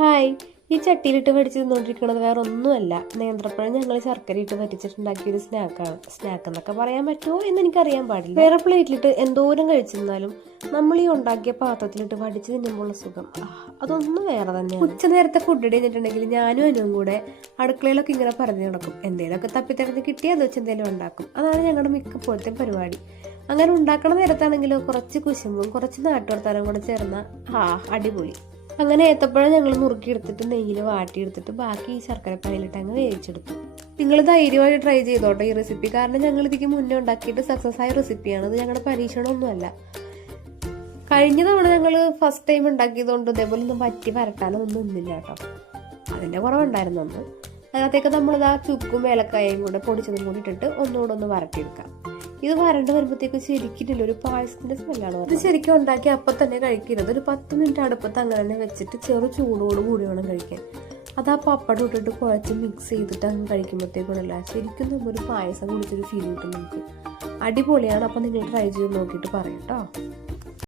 Hi, ഈ ചട്ടിയിലിട്ട് വടിച്ച് തിന്നുകൊണ്ടിരിക്കുന്നത് വേറെ ഒന്നുമല്ല, നേന്ത്രപ്പഴം ഞങ്ങൾ ശർക്കര ഇട്ട് വറ്റിച്ചിട്ടുണ്ടാക്കിയ ഒരു സ്നാക്കാണ്. സ്നാക്ക് എന്നൊക്കെ പറയാൻ പറ്റുമോ എന്ന് എനിക്കറിയാൻ പാടില്ല. വേറെ പ്ലേറ്റിലിട്ട് എന്തോരം കഴിച്ചിരുന്നാലും നമ്മൾ ഈ ഉണ്ടാക്കിയ പാത്രത്തിലിട്ട് വടിച്ച് തിന്നുമ്പോൾ സുഖം അതൊന്നും വേറെ തന്നെയാണ്. ഉച്ച നേരത്തെ ഫുഡ് കഴിഞ്ഞിട്ടുണ്ടെങ്കിൽ ഞാനും അനുവും കൂടെ അടുക്കളയിലൊക്കെ ഇങ്ങനെ പറഞ്ഞു നടക്കും. എന്തെങ്കിലുമൊക്കെ തപ്പിത്തരഞ്ഞ് കിട്ടിയാൽ അത് വെച്ച് എന്തെങ്കിലും ഉണ്ടാക്കും. അതാണ് ഞങ്ങളുടെ മിക്കപ്പോഴത്തെ പരിപാടി. അങ്ങനെ ഉണ്ടാക്കണ നേരത്താണെങ്കിലോ കുറച്ച് കുശുമ്പും കുറച്ച് നാട്ടുവർത്താനം കൂടെ ചേർന്ന അടിപൊളി. അങ്ങനെ ഏത്തപ്പഴം ഞങ്ങൾ നുറുക്കിയെടുത്തിട്ട് നെയ്യിൽ വാട്ടിയെടുത്തിട്ട് ബാക്കി ഈ ശർക്കര പാനിലിട്ട് അങ്ങ് വേവിച്ചെടുത്തു. നിങ്ങൾ ധൈര്യമായിട്ട് ട്രൈ ചെയ്തോട്ടെ ഈ റെസിപ്പി. കാരണം ഞങ്ങൾ ഇതിക്ക് മുന്നേ ഉണ്ടാക്കിയിട്ട് സക്സസ് ആയ റെസിപ്പിയാണ്. ഇത് ഞങ്ങളുടെ പരീക്ഷണമൊന്നുമല്ല. കഴിഞ്ഞ തവണ ഞങ്ങൾ ഫസ്റ്റ് ടൈം ഉണ്ടാക്കിയതുകൊണ്ട് ഇതേപോലെ ഒന്നും പറ്റി വരട്ടാനൊന്നും നിന്നില്ല കേട്ടോ. അതിൻ്റെ കുറവുണ്ടായിരുന്നു ഒന്ന്. അതിനകത്തേക്ക് നമ്മളിതാ ചുക്കും ഏലക്കായയും കൂടെ പൊടിച്ചതും കൂടി ഇട്ടിട്ട് ഒന്നുകൂടെ ഒന്ന് വരട്ടിയെടുക്കാം. ഇത് വരണ്ട് വരുമ്പോഴത്തേക്ക് ശരിക്കിട്ടില്ല, ഒരു പായസത്തിന്റെ സ്മെല്ലാണ്. ഇത് ശരിക്കും ഉണ്ടാക്കി അപ്പം തന്നെ കഴിക്കരുത്. ഒരു 10 മിനിറ്റ് അടുപ്പത്ത് അങ്ങനെ തന്നെ വെച്ചിട്ട് ചെറു ചൂടോട് കൂടി വേണം കഴിക്കാൻ. അത് ആ പപ്പടം ഇട്ടിട്ട് കുഴച്ച് മിക്സ് ചെയ്തിട്ട് അങ്ങ് കഴിക്കുമ്പോഴത്തേക്കുമല്ല ശരിക്കും നമ്മൊരു പായസം കുടിച്ചൊരു ഫീൽ കിട്ടും നമുക്ക്. അടിപൊളിയാണ്. അപ്പം നിങ്ങൾ ട്രൈ ചെയ്ത് നോക്കിയിട്ട് പറയാം കേട്ടോ.